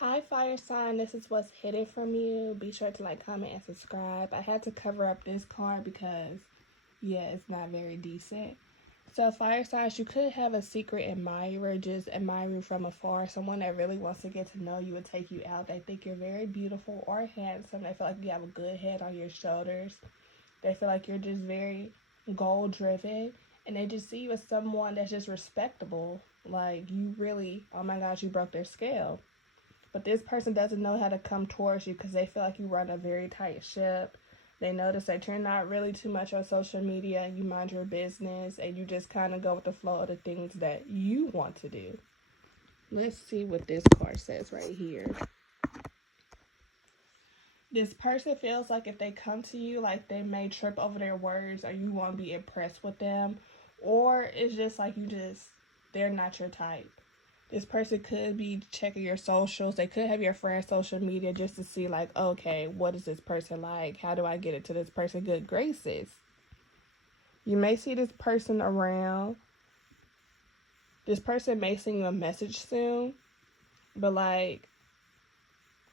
Hi, fire sign. This is what's hidden from you. Be sure to like, comment, and subscribe. I had to cover up this card because, yeah, it's not very decent. So, fire signs, you could have a secret admirer just admire you from afar. Someone that really wants to get to know you and take you out. They think you're very beautiful or handsome. They feel like you have a good head on your shoulders. They feel like you're just very goal driven. And they just see you as someone that's just respectable. Like, you really, oh my gosh, you broke their scale. But this person doesn't know how to come towards you because they feel like you run a very tight ship. They notice that you're not really too much on social media. You mind your business and you just kind of go with the flow of the things that you want to do. Let's see what this card says right here. This person feels like if they come to you, like they may trip over their words or you won't be impressed with them. Or it's just like they're not your type. This person could be checking your socials. They could have your friend's social media just to see, like, okay, what is this person like? How do I get into this person good graces? You may see this person around. This person may send you a message soon. But, like,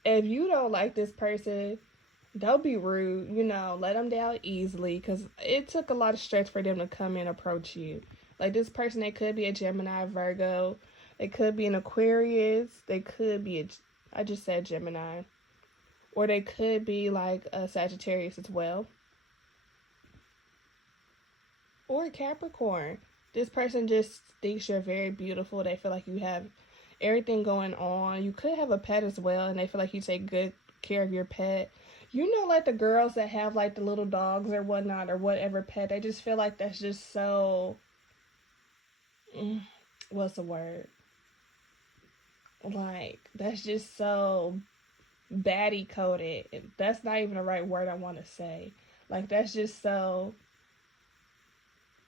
if you don't like this person, don't be rude. Let them down easily because it took a lot of stretch for them to come and approach you. Like, this person, they could be a Gemini, Virgo. They could be an Aquarius. They could be I just said Gemini. Or they could be like a Sagittarius as well. Or a Capricorn. This person just thinks you're very beautiful. They feel like you have everything going on. You could have a pet as well, and they feel like you take good care of your pet. Like the girls that have like the little dogs or whatnot or whatever pet, they just feel like that's just so. What's the word? Like, that's just so baddie coded. That's not even the right word I want to say. Like, that's just so.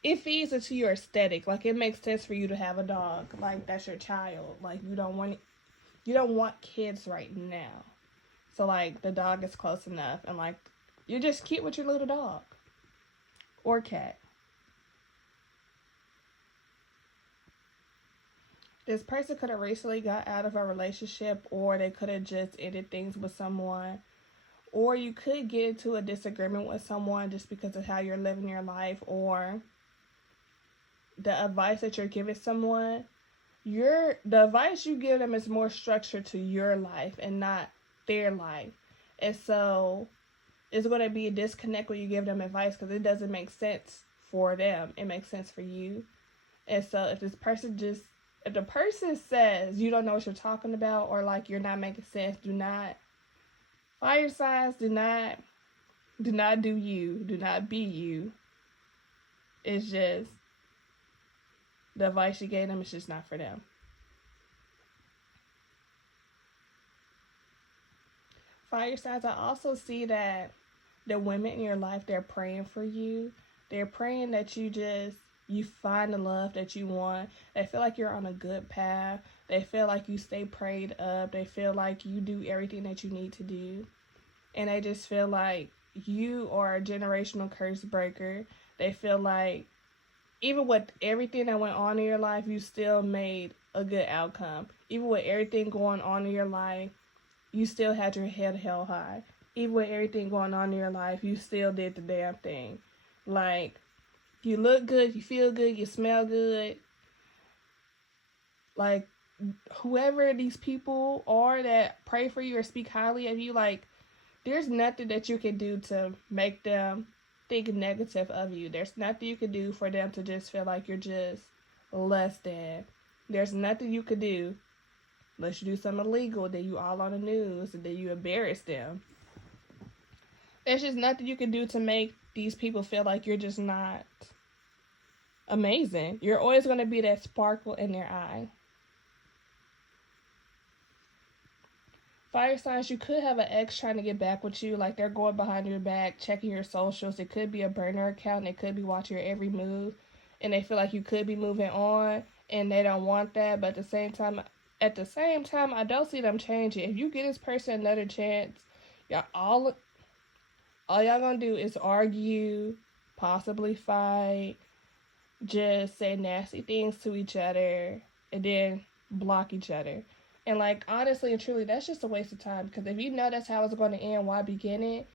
It feeds into your aesthetic. Like, it makes sense for you to have a dog. Like, that's your child. Like, you don't want kids right now. So, like, the dog is close enough. And, like, you're just cute with your little dog. Or cat. This person could have recently got out of a relationship, or they could have just ended things with someone. Or you could get into a disagreement with someone just because of how you're living your life, or the advice that you're giving someone. The advice you give them is more structured to your life and not their life. And so it's going to be a disconnect when you give them advice because it doesn't make sense for them. It makes sense for you. And so if the person says you don't know what you're talking about or like you're not making sense, fire signs, do not do you. Do not be you. It's just the advice you gave them is just not for them. Fire signs, I also see that the women in your life, they're praying for you. They're praying that you find the love that you want. They feel like you're on a good path. They feel like you stay prayed up. They feel like you do everything that you need to do. And they just feel like you are a generational curse breaker. They feel like even with everything that went on in your life, you still made a good outcome. Even with everything going on in your life, you still had your head held high. Even with everything going on in your life, you still did the damn thing. Like, you look good, you feel good, you smell good. Like, whoever these people are that pray for you or speak highly of you, like, there's nothing that you can do to make them think negative of you. There's nothing you can do for them to just feel like you're just less than. There's nothing you could do unless you do something illegal, then you all on the news, and then you embarrass them. There's just nothing you can do to make these people feel like you're just not amazing. You're always going to be that sparkle in their eye. Fire signs, you could have an ex trying to get back with you. Like, they're going behind your back, checking your socials. It could be a burner account. They could be watching your every move. And they feel like you could be moving on. And they don't want that. But at the same time, I don't see them changing. If you give this person another chance, all y'all gonna do is argue, possibly fight, just say nasty things to each other, and then block each other. And like honestly and truly, that's just a waste of time because if you know that's how it's going to end, why begin it?